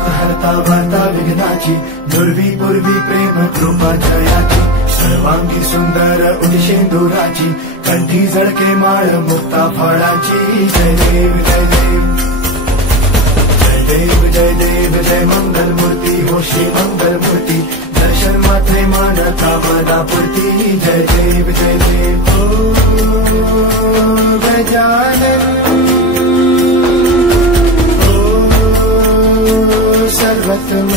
सुख हरता वार्ता विघ्नाची, दुर्वी पूर्वी प्रेम कृपा जयाची, सर्वांगी सुंदर उदिशेंदुराची, कंठी झळके माळ मुक्ता फळाची. जय देव जय देव जय देव जय देव जय मंगल मूर्ती हो श्री मंगल मूर्ती, दर्शन मात्रे मान कामना पूर्ती. जय देव जय देव ओ गजानन ओ सर्वतम